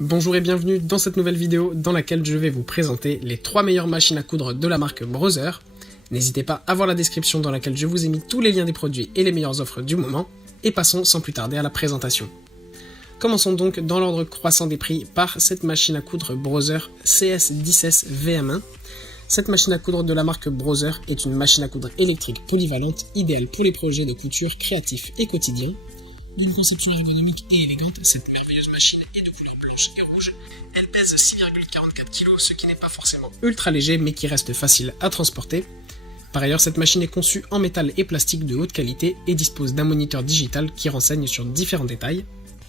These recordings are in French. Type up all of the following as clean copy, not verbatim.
Bonjour et bienvenue dans cette nouvelle vidéo dans laquelle je vais vous présenter les 3 meilleures machines à coudre de la marque Brother. N'hésitez pas à voir la description dans laquelle je vous ai mis tous les liens des produits et les meilleures offres du moment, et passons sans plus tarder à la présentation. Commençons donc dans l'ordre croissant des prix par cette machine à coudre Brother CS10S VM1. Cette machine à coudre de la marque Brother est une machine à coudre électrique polyvalente, idéale pour les projets de couture créatifs et quotidiens. D'une conception ergonomique et élégante, cette merveilleuse machine est de couleur blanche et rouge. Elle pèse 6,44 kg, ce qui n'est pas forcément ultra léger, mais qui reste facile à transporter. Par ailleurs, cette machine est conçue en métal et plastique de haute qualité et dispose d'un moniteur digital qui renseigne sur différents détails.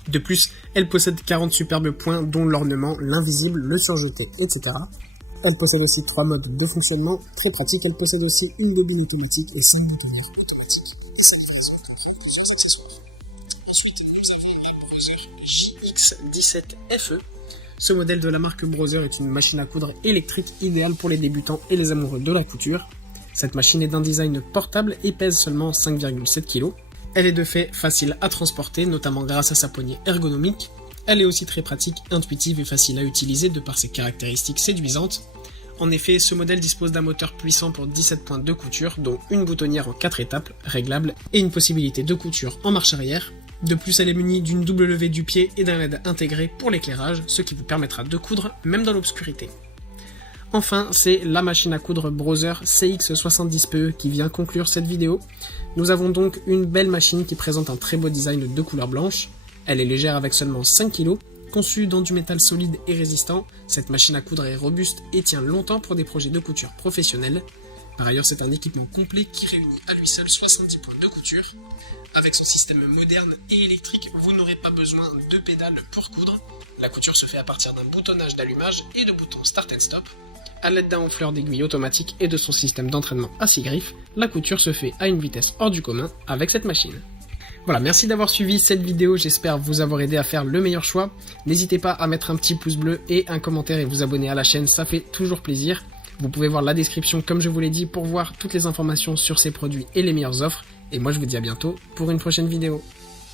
De plus, elle possède 40 superbes points dont l'ornement, l'invisible, le surjeté, etc. Elle possède aussi 3 modes de fonctionnement très pratiques. Elle possède aussi une bobine automatique et 5 boutonneurs automatiques. Ensuite, nous avons la Brother JX17FE. Ce modèle de la marque Brother est une machine à coudre électrique idéale pour les débutants et les amoureux de la couture. Cette machine est d'un design portable et pèse seulement 5,7 kg. Elle est de fait facile à transporter, notamment grâce à sa poignée ergonomique. Elle est aussi très pratique, intuitive et facile à utiliser de par ses caractéristiques séduisantes. En effet, ce modèle dispose d'un moteur puissant pour 17 points de couture, dont une boutonnière en 4 étapes, réglable, et une possibilité de couture en marche arrière. De plus, elle est munie d'une double levée du pied et d'un LED intégré pour l'éclairage, ce qui vous permettra de coudre même dans l'obscurité. Enfin, c'est la machine à coudre Brother CX70PE qui vient conclure cette vidéo. Nous avons donc une belle machine qui présente un très beau design de couleur blanche. Elle est légère avec seulement 5 kg. Conçue dans du métal solide et résistant, cette machine à coudre est robuste et tient longtemps pour des projets de couture professionnels. Par ailleurs, c'est un équipement complet qui réunit à lui seul 70 points de couture. Avec son système moderne et électrique, vous n'aurez pas besoin de pédales pour coudre. La couture se fait à partir d'un boutonnage d'allumage et de boutons Start and Stop. À l'aide d'un enfleur d'aiguille automatique et de son système d'entraînement à 6 griffes, la couture se fait à une vitesse hors du commun avec cette machine. Voilà, merci d'avoir suivi cette vidéo, j'espère vous avoir aidé à faire le meilleur choix. N'hésitez pas à mettre un petit pouce bleu et un commentaire et vous abonner à la chaîne, ça fait toujours plaisir. Vous pouvez voir la description comme je vous l'ai dit pour voir toutes les informations sur ces produits et les meilleures offres. Et moi je vous dis à bientôt pour une prochaine vidéo.